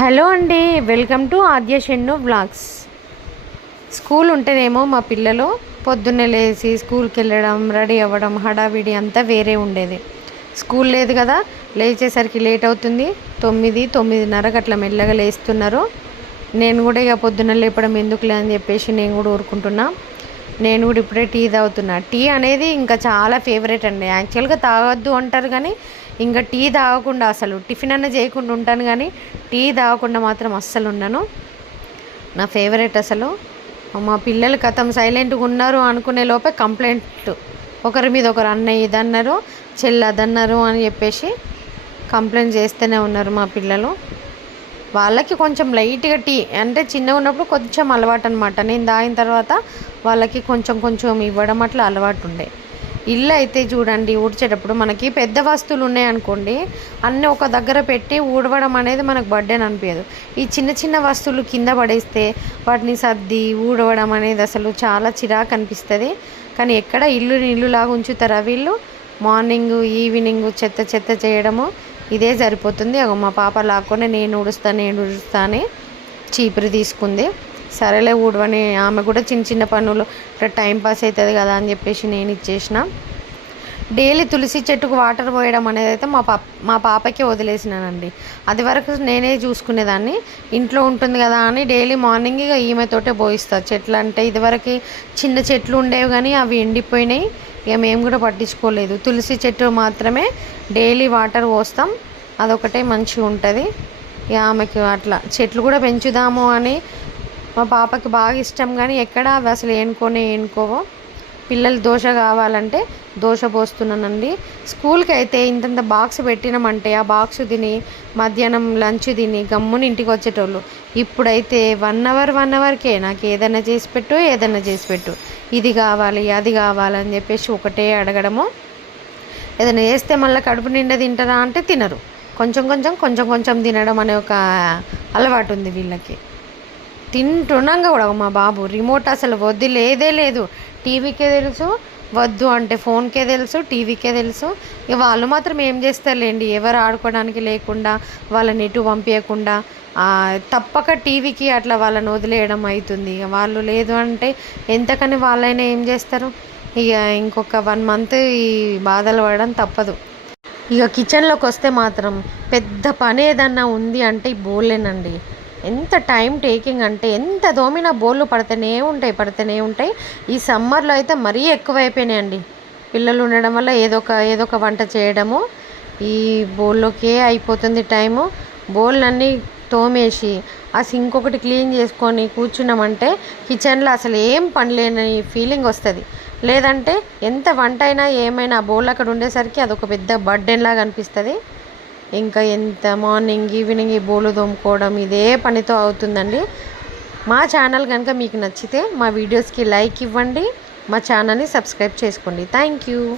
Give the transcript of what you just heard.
Hello అండి welcome to Aadya Shennu blogs school ఉంటేనేమో మా పిల్లలు పొద్దున్నే లేచి స్కూల్కి వెళ్ళడం రెడీ అవ్వడం హడావిడి అంతా వేరే ఉండేది. స్కూల్ లేదు కదా లేచేసరికి లేట్ అవుతుంది. తొమ్మిది తొమ్మిదిన్నరకు అట్లా మెల్లగా లేస్తున్నారు. నేను కూడా ఇక పొద్దున్న లేపడం ఎందుకులే అని చెప్పేసి నేను కూడా ఊరుకుంటున్నా. నేను కూడా ఇప్పుడే టీ తాగుతున్నా. టీ అనేది ఇంకా చాలా ఫేవరెట్ అండి. యాక్చువల్గా తాగొద్దు అంటారు కానీ ఇంకా టీ తాగకుండా అసలు టిఫిన్ అన్న చేయకుండా ఉంటాను కానీ టీ తాగకుండా మాత్రం అస్సలు ఉండను. నా ఫేవరెట్ అసలు. మా పిల్లలు కథం సైలెంట్గా ఉన్నారు అనుకునే లోపే కంప్లైంట్. ఒకరి మీద ఒకరు అన్నయ్య ఇది అన్నారు చెల్లి అదన్నారు అని చెప్పేసి కంప్లైంట్ చేస్తూనే ఉన్నారు మా పిల్లలు. వాళ్ళకి కొంచెం లైట్గా టీ అంటే చిన్నగా ఉన్నప్పుడు కొంచెం అలవాటు అనమాట నేను తాగిన తర్వాత వాళ్ళకి కొంచెం కొంచెం ఇవ్వడం అట్లా అలవాటు ఉండే. ఇల్లు అయితే చూడండి ఊడ్చేటప్పుడు మనకి పెద్ద వస్తువులు ఉన్నాయనుకోండి అన్నీ ఒక దగ్గర పెట్టి ఊడవడం అనేది మనకు బర్డెన్ అనిపించదు. ఈ చిన్న చిన్న వస్తువులు కింద పడేస్తే వాటిని సర్ది ఊడవడం అనేది అసలు చాలా చిరాకు అనిపిస్తుంది. కానీ ఎక్కడ ఇల్లు ఇల్లులాగా ఉంచుతారా వీళ్ళు? మార్నింగ్ ఈవినింగ్ చెత్త చెత్త చేయడము ఇదే సరిపోతుంది. మా పాప లాక్కొని నేను ఊడుస్తా నేను ఊడుస్తా అని చీపురు తీసుకుంది. సరేలే ఊడవని ఆమె కూడా చిన్న చిన్న పనులు. ఇట్లా టైం పాస్ అవుతుంది కదా అని చెప్పేసి నేను ఇచ్చేసిన. డైలీ తులసి చెట్టుకు వాటర్ పోయడం అనేది అయితే మా పాప మా పాపకే వదిలేసినానండి. అది వరకు నేనే చూసుకునేదాన్ని. ఇంట్లో ఉంటుంది కదా అని డైలీ మార్నింగ్ ఇక ఈమెతోటే పోయిస్తా. చెట్లు అంటే ఇదివరకు చిన్న చెట్లు ఉండేవి కానీ అవి ఎండిపోయినాయి. ఇక మేము కూడా పట్టించుకోలేదు. తులసి చెట్టు మాత్రమే డైలీ వాటర్ పోస్తాం. అదొకటే మంచిగా ఉంటుంది ఇక ఆమెకి అట్లా చెట్లు కూడా పెంచుదాము అని మా పాపకి బాగా ఇష్టం కానీ ఎక్కడ అవి అసలు ఏనుకోనే ఏనుకోవో. పిల్లలు దోశ కావాలంటే దోశ పోస్తున్నానండి. స్కూల్కి అయితే ఇంతంత బాక్స్ పెట్టినామంటే ఆ బాక్స్ తిని మధ్యాహ్నం లంచ్ తిని గమ్ముని ఇంటికి వచ్చేటోళ్ళు. ఇప్పుడైతే వన్ అవర్ వన్ అవర్కే నాకు ఏదైనా చేసి పెట్టు ఏదైనా చేసి పెట్టు. ఇది కావాలి అది కావాలని చెప్పేసి ఒకటే అడగడము. ఏదైనా వేస్తే మళ్ళీ కడుపు నిండా తింటారా అంటే తినరు. కొంచెం కొంచెం కొంచెం కొంచెం తినడం అనే ఒక అలవాటు ఉంది వీళ్ళకి. తింటున్నాం కూడా మా బాబు రిమోట్ అసలు వద్దు లేదే లేదు. టీవీకే తెలుసు వద్దు అంటే ఫోన్కే తెలుసు టీవీకే తెలుసు. ఇక వాళ్ళు మాత్రం ఏం చేస్తారులేండి ఎవరు ఆడుకోవడానికి లేకుండా వాళ్ళని ఎటు పంపించకుండా తప్పక టీవీకి అట్లా వాళ్ళని వదిలేయడం అవుతుంది ఇక వాళ్ళు లేదు అంటే ఎంతకని వాళ్ళైనా ఏం చేస్తారు? ఇక ఇంకొక వన్ మంత్ ఈ బాధలు పడడం తప్పదు. ఇక కిచెన్లోకి వస్తే మాత్రం పెద్ద పని ఏదన్నా ఉంది అంటే బోలేనండి. ఎంత టైం టేకింగ్ అంటే ఎంత దోమిన బోళ్ళు పడుతూనే ఉంటాయి పడుతూనే ఉంటాయి. ఈ సమ్మర్లో అయితే మరీ ఎక్కువైపోయినాయండి. పిల్లలు ఉండడం వల్ల ఏదో ఒక ఏదో ఒక వంట చేయడము ఈ బోల్లోకే అయిపోతుంది టైము. బోళ్ళన్నీ తోమేసి ఆ సింక్ ఒకటి క్లీన్ చేసుకొని కూర్చున్నామంటే కిచెన్లో అసలు ఏం పనిలేని ఫీలింగ్ వస్తుంది. లేదంటే ఎంత వంట అయినా ఏమైనా బోల్ అక్కడ ఉండేసరికి అదొక పెద్ద బర్డెన్ లాగా అనిపిస్తుంది. ఇంకా ఎంత మార్నింగ్ ఈవినింగ్ ఈ బోలు తోముకోవడం ఇదే పనితో అవుతుందండి. మా ఛానల్ కనుక మీకు నచ్చితే మా వీడియోస్కి లైక్ ఇవ్వండి. మా ఛానల్ని సబ్స్క్రైబ్ చేసుకోండి. Thank you.